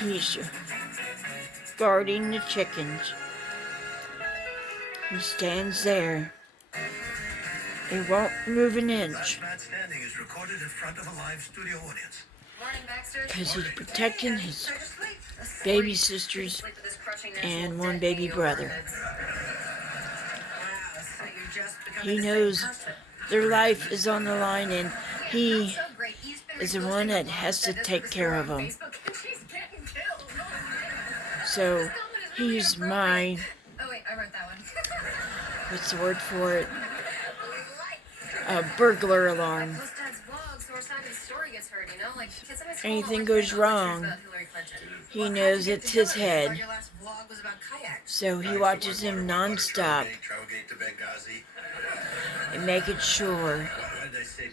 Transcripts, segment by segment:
He's guarding the chickens. He stands there. He won't move an inch. Because he's protecting his baby sisters and one baby brother. He knows their life is on the line, and he is the one that has to take care of them. So he's my, what's the word for it? A burglar alarm. Anything goes wrong, he knows it's his head. So he watches him non-stop and making sure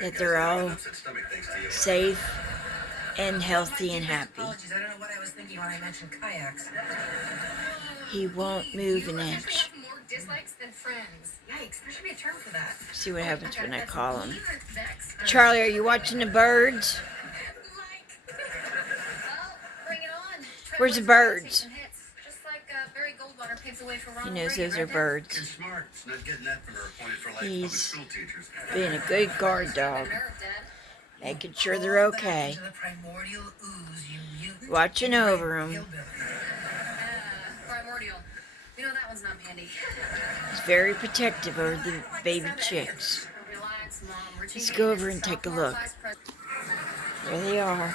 that they're all safe and healthy and happy. He won't move an inch. See what happens when I call him. Charlie, are you watching the birds? Where's the birds? He knows those are birds. He's being a good guard dog, making sure they're okay, watching over them. He's very protective over the baby chicks. Let's go over and take a look. There they are.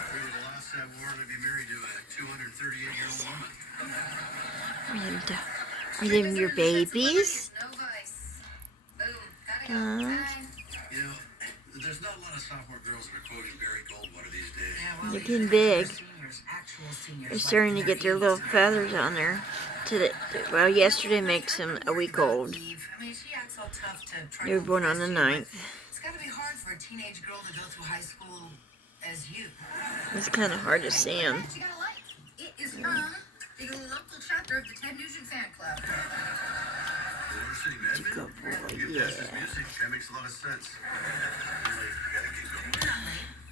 Are them your babies? You know, there's not a lot of sophomore girls that are quoting Barry Goldwater these days. They're getting big. They're starting to get their little feathers on there. Well, yesterday makes them a week old. They were born on the 9th. It's got to be hard for a teenage girl to go through high school as you. It's kind of hard to see them. It is from the local chapter of the Ted Nugent fan club. Good boy, yeah. That makes a lot of sense.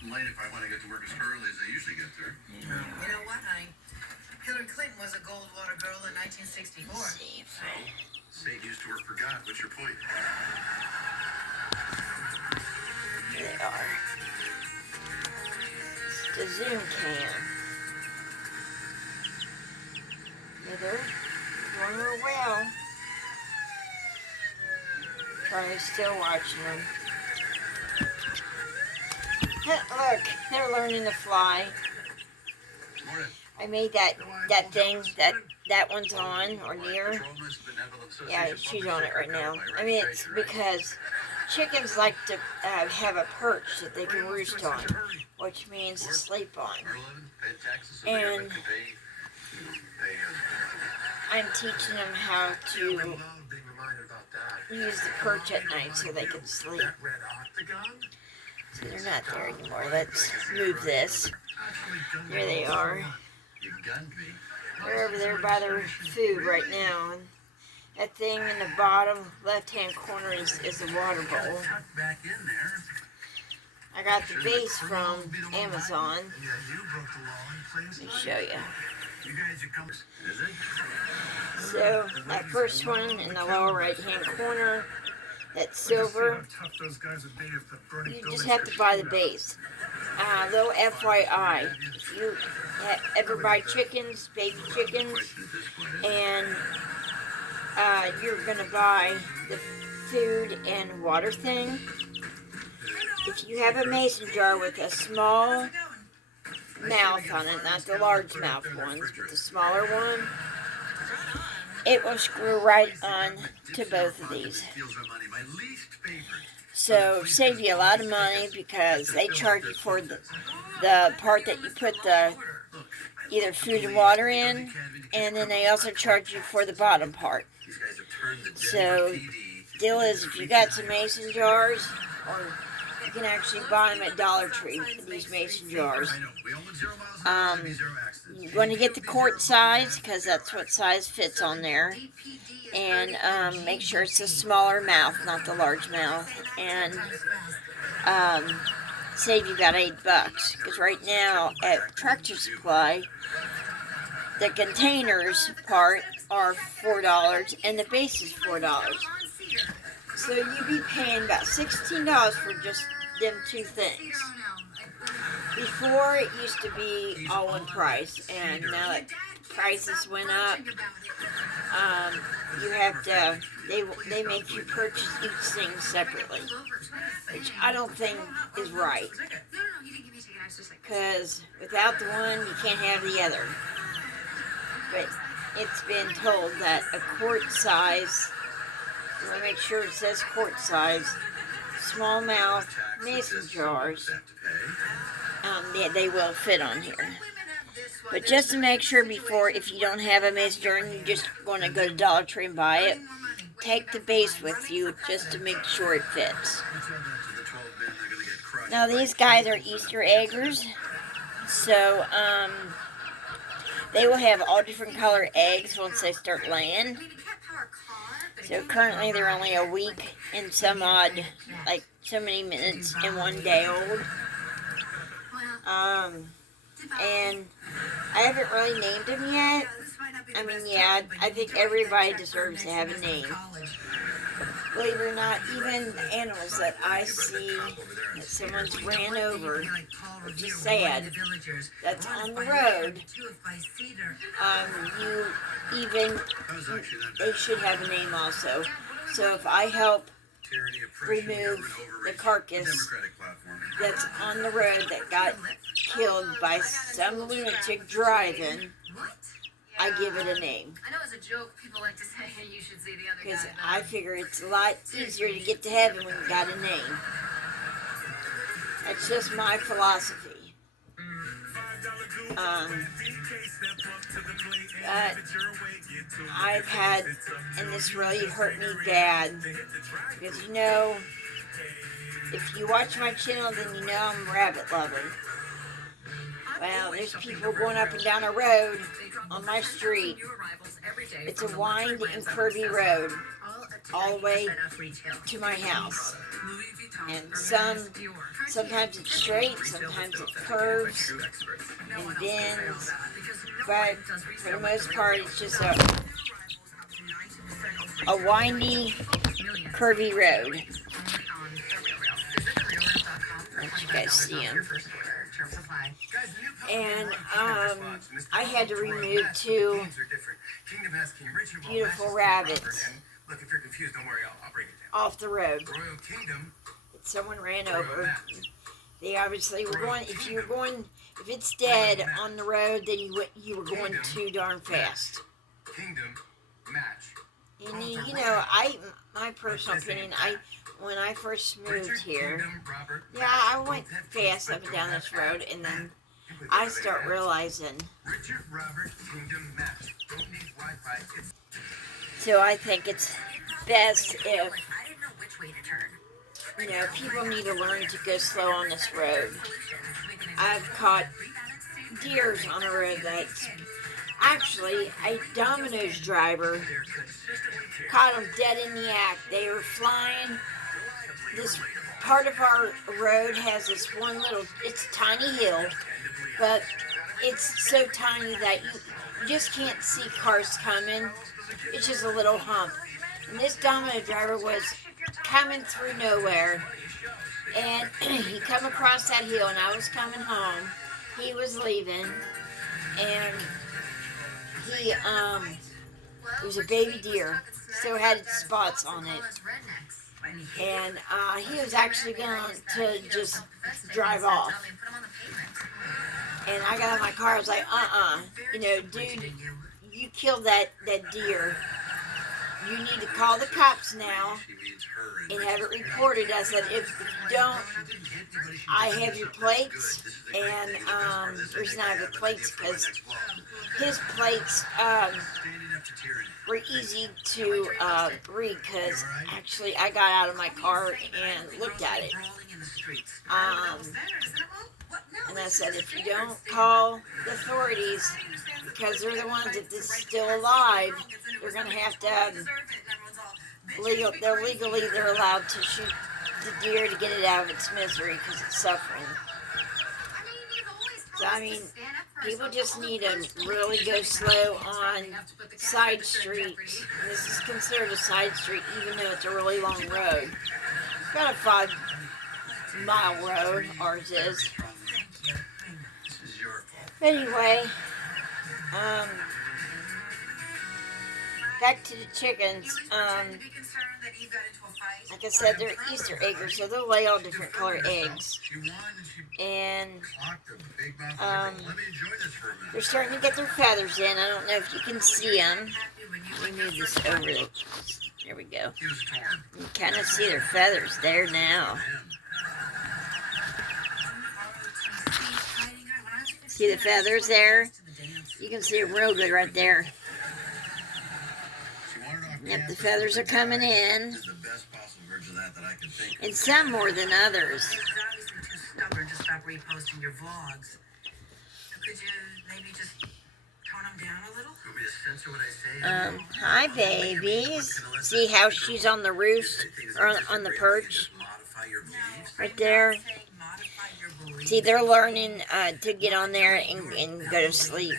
I'm late if I want to get to work as early as I usually get there. You know what, honey? Hillary Clinton was a Goldwater girl in 1964. Saint used to work for God. What's your point? There they are. It's the Zoom cam. They're doing real well. Charlie's still watching them. Look, they're learning to fly. I made that thing that one's on or near. Yeah, she's on it right now. I mean, it's because chickens like to have a perch that they can roost on, which means to sleep on. And I'm teaching them how to use the perch at night so they can sleep. So they're not there anymore. Let's move this. There they are. They're over there by their food right now. And that thing in the bottom left-hand corner is the water bowl. I got the base from Amazon. Let me show you. So that first one in the lower right-hand corner, that's silver. You just have to buy the base. Little FYI, if you ever buy chickens, baby chickens, and you're going to buy the food and water thing, if you have a mason jar with a small mouth on it, not the large mouth ones, but the smaller one, it will screw right on to both of these. So save you a lot of money because they charge you for the part that you put the either food and water in, and then they also charge you for the bottom part. So deal is, if you got some mason jars, or you can actually buy them at Dollar Tree, these mason jars. You want to get the quart size because that's what size fits on there, and make sure it's the smaller mouth, not the large mouth, and save you about $8 because right now at Tractor Supply the containers part are $4 and the base is $4. So you'd be paying about $16 for just them two things. Before it used to be all one price, and now that prices went up, you have to, they make you purchase each thing separately, which I don't think is right, because without the one you can't have the other. But it's been told that a quart size, you want to make sure it says quart size, smallmouth mason jars, they will fit on here. But just to make sure before, if you don't have a mason jar and you just want to go to Dollar Tree and buy it, take the base with you just to make sure it fits. Now these guys are Easter eggers, so they will have all different color eggs once they start laying. So currently they're only a week and some odd, like so many minutes and 1 day old. And I haven't really named them yet. I mean, yeah, I think everybody deserves to have a name. Believe it or not, even animals that I see that someone's ran over, which is sad, that's on the road, they should have a name also. So if I help remove the carcass that's on the road that got killed by some lunatic driving, I give it a name. I know as a joke, people like to say, hey, you should see the other guy. Because I figure it's a lot easier to get to heaven when you got a name. That's just my philosophy. But I've had, and this really hurt me bad, because you know, if you watch my channel, then you know I'm a rabbit lover. Well, there's people going up and down a road on my street. It's a windy and curvy road all the way to my house. And sometimes it's straight, sometimes it curves and bends. But for the most part, it's just a windy, curvy road. Let you guys see them. And I had to remove 2 beautiful rabbits off the road. Someone ran over. They obviously were going. If it's dead on the road, then you were going too darn fast. And you know, my personal opinion, when I first moved here, yeah, I went fast up and down this road, and then I start realizing. So I think it's best if, you know, people need to learn to go slow on this road. I've caught deers on a road that's actually a Domino's driver caught them dead in the act. They were flying. This part of our road has this one little, it's a tiny hill, but it's so tiny that you just can't see cars coming. It's just a little hump. And this Domino driver was coming through nowhere, and he come across that hill, and I was coming home. He was leaving, and it was a baby deer, so it had spots on it. And he was actually going to just drive off. And I got out of my car, I was like, you know, dude, you killed that deer. You need to call the cops now and have it reported. I said, if you don't, I have your plates. And the reason I have the plates because his plates were easy to read, because actually I got out of my car and looked at it. And I said, if you don't call the authorities, because they're the ones that is still alive, they're going to have to, they're allowed to shoot the deer to get it out of its misery because it's suffering. So, I mean, People just need to really go slow on side streets. And this is considered a side street, even though it's a really long road. It's about a 5-mile road, ours is. Anyway, back to the chickens. Like I said, they're Easter eggers, so they'll lay all different colored eggs. And they're starting to get their feathers in. I don't know if you can see them. Let me move this over. There we go. You kind of see their feathers there now. See the feathers there? You can see them real good right there. Yep, the feathers are coming in. And some more than others. Stubborn to stop reposting your vlogs. Could you maybe just tone them down a little? Want me to censor what I say? Hi babies. See how she's on the roost, or on the perch? Right there. See, they're learning to get on there and go to sleep.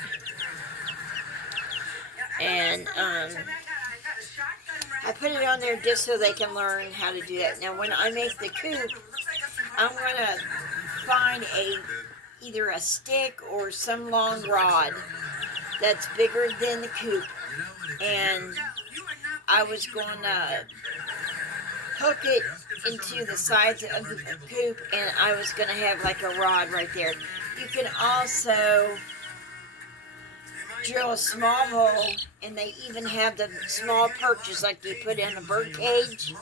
And I put it on there just so they can learn how to do that. Now, when I make the coop, I'm going to find either a stick or some long rod that's bigger than the coop. And I was going to hook it into the sides of the coop, and I was going to have like a rod right there. You can also drill a small hole, and they even have the small perches like you put in a bird cage.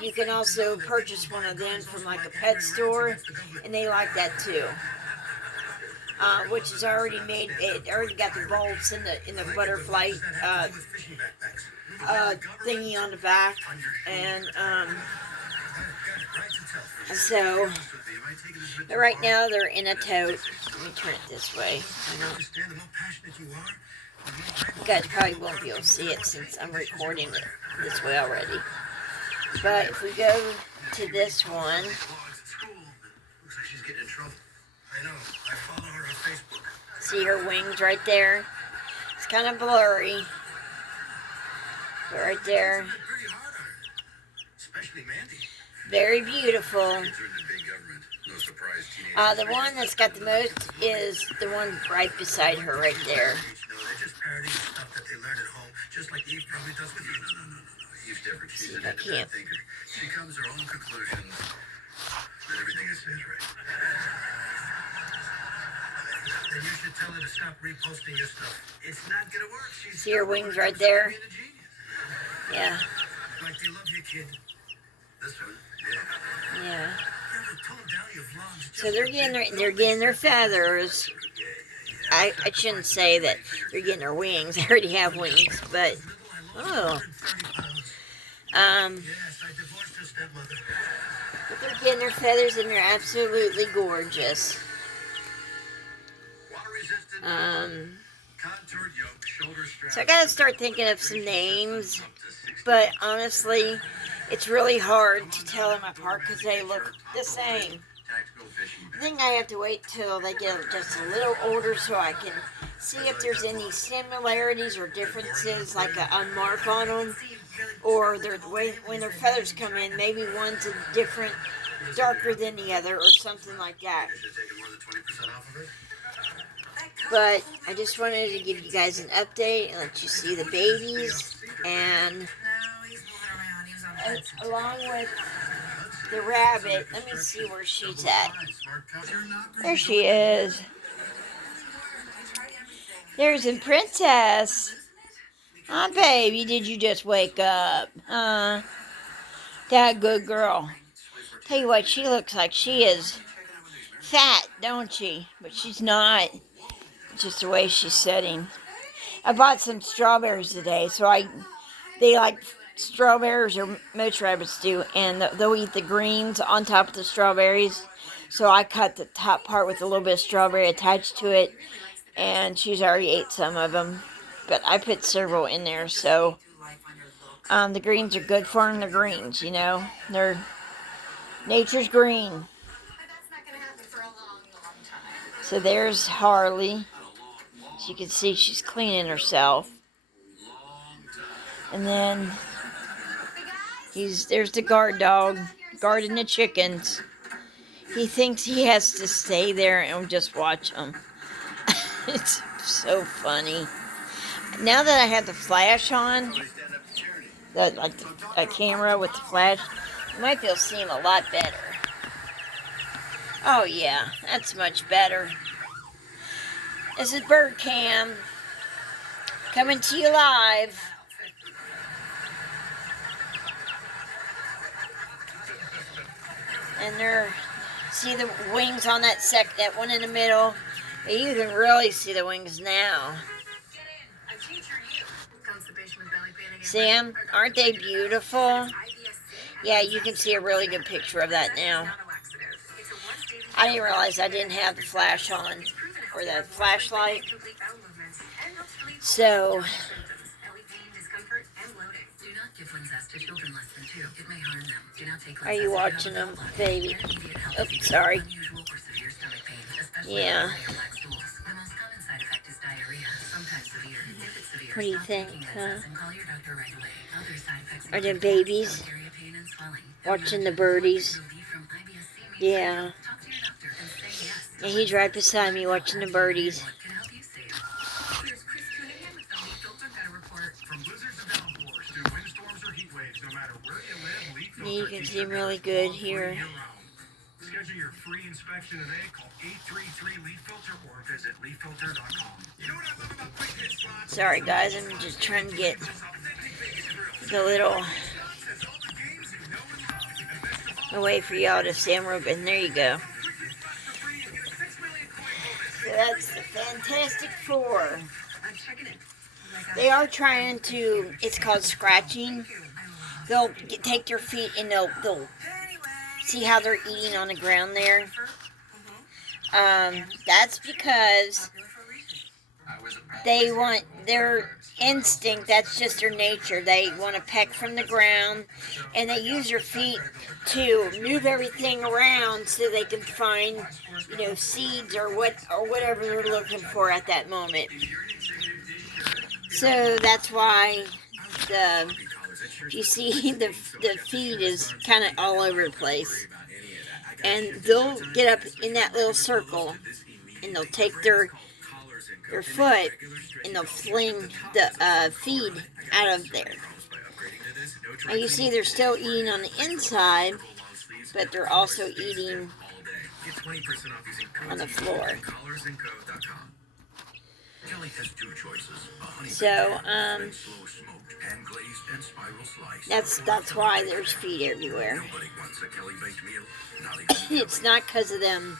You can also purchase one of them from like a pet store, and they like that too. Which is already made. It already got the bolts in the butterfly thingy on the back, and so. But right now they're in a tote. Let me turn it this way. You guys probably won't be able to see it since I'm recording it this way already. But if we go to this one, see her wings right there? It's kind of blurry. But right there. Very beautiful. The one that's got the most is the one right beside her right there. See if I can't. She comes to her own conclusions that everything is right. Then you should tell her to stop reposting your stuff. It's not gonna work. See her wings right there? Yeah. Like, do you love your kid? This one? Yeah. So they're getting their feathers. I shouldn't say that they're getting their wings. They already have wings, but but they're getting their feathers, and they're absolutely gorgeous. So I gotta start thinking of some names, but honestly, it's really hard to tell them apart because they look the same. I think I have to wait till they get just a little older so I can see if there's any similarities or differences, like a mark on them, or when their feathers come in, maybe one's a different, darker than the other, or something like that. But I just wanted to give you guys an update and let you see the babies, and along with the rabbit. Let me see where she's at. There she is. There's a princess. Huh, baby, did you just wake up? That good girl. Tell you what, she looks like she is fat, don't she? But she's not. It's just the way she's sitting. I bought some strawberries today, so they like strawberries, or most rabbits do, and they'll eat the greens on top of the strawberries. So I cut the top part with a little bit of strawberry attached to it, and she's already ate some of them. But I put several in there, so the greens are good for them. They're greens, you know. They're nature's green. So there's Harley. As you can see, she's cleaning herself. And then there's the guard dog guarding the chickens. He thinks he has to stay there and just watch them. It's so funny. Now that I have the flash on, a camera with the flash, you might be able to see him a lot better. Oh yeah, that's much better. This is Bird Cam, coming to you live. And see the wings on that one in the middle? You can really see the wings now. See them? Aren't they beautiful? Yeah, you can see a really good picture of that now. I didn't realize I didn't have the flash on, or the flashlight. So, are you watching them, baby? Oh, sorry. Yeah. What do you think, huh? Are there babies watching the birdies? Yeah. And he's right beside me watching the birdies. You can see him really good here. Schedule your free inspection today. Call 833-LEAF-FILTER or visit leaffilter.com. Sorry guys, I'm just trying to get the little away for y'all to see him and there you go. So that's the Fantastic Four. They are trying to, it's called scratching. They'll take their feet and they'll see how they're eating on the ground there. That's because they want their instinct, that's just their nature. They want to peck from the ground, and they use their feet to move everything around so they can find, seeds or whatever they're looking for at that moment. So that's why you see the feed is kind of all over the place. And they'll get up in that little circle and they'll take their foot and they'll fling the feed out of there. And you see they're still eating on the inside, but they're also eating on the floor. So, that's why there's feet everywhere. It's not because of them,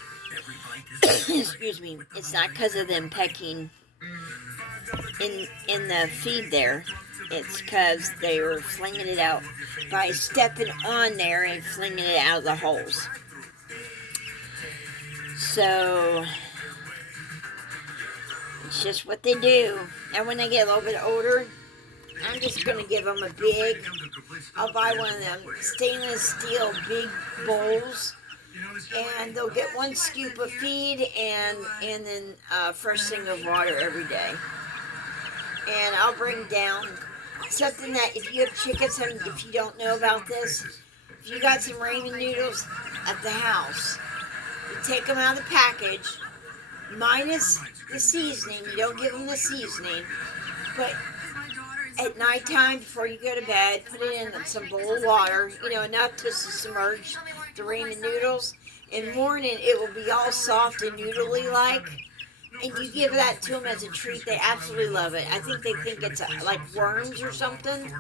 excuse me, it's not because of them pecking in the feed there. It's because they were flinging it out by stepping on there and flinging it out of the holes. So, it's just what they do. And when they get a little bit older, I'm just going to give them I'll buy one of them stainless steel big bowls. And they'll get one scoop of feed and then a fresh thing of water every day. And I'll bring down something that if you have chickens, if you don't know about this, if you got some ramen noodles at the house, you take them out of the package, minus the seasoning. You don't give them the seasoning, but at nighttime before you go to bed, put it in some bowl of water, enough to submerge the ramen noodles. In the morning, it will be all soft and noodly like. And you give that to them as a treat. They absolutely love it. I think they think it's like worms or something.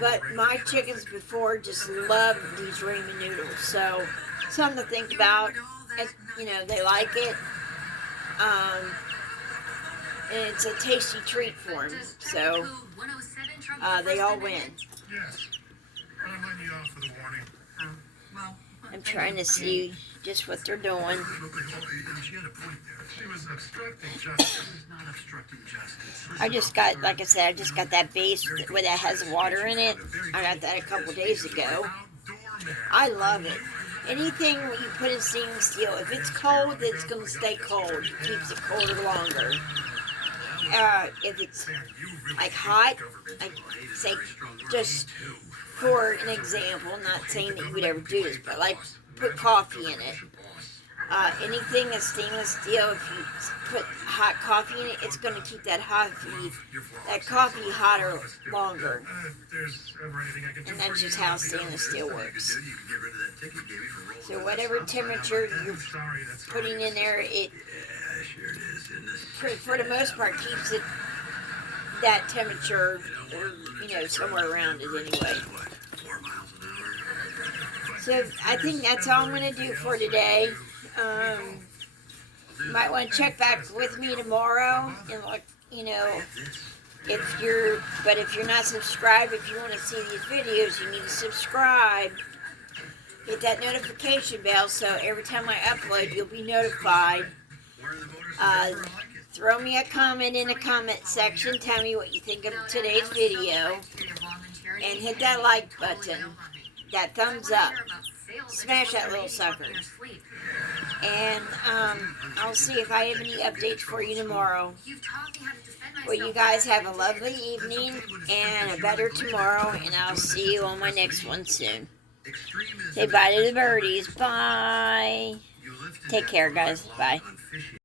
But my chickens before just love these ramen noodles. So, something to think about. They like it. And it's a tasty treat for them. So, they all win. I'm trying to see just what they're doing. I just got, like I said, I just got that base where that has water in it. I got that a couple days ago. I love it. anything you put in stainless steel, if it's cold, then it's going to stay cold. It keeps it colder longer. If it's like hot, like say, just for an example, not saying that you would ever do this, but like put coffee in it. Anything that's stainless steel, if you put hot coffee in it, it's going to keep that coffee hotter longer. And that's just how stainless steel works. So whatever temperature you're putting in there, it, for the most part, keeps it that temperature, or, somewhere around it anyway. So I think that's all I'm going to do for today. Might want to check back with me tomorrow and if you're not subscribed, if you want to see these videos, you need to subscribe. Hit that notification bell so every time I upload, you'll be notified. Throw me a comment in the comment section. Tell me what you think of today's video. And hit that like button. That thumbs up. Smash that little sucker. And I'll see if I have any updates for you tomorrow. Well, you guys have a lovely evening and a better tomorrow. And I'll see you on my next one soon. Say bye to the birdies. Bye. Take care, guys. Bye.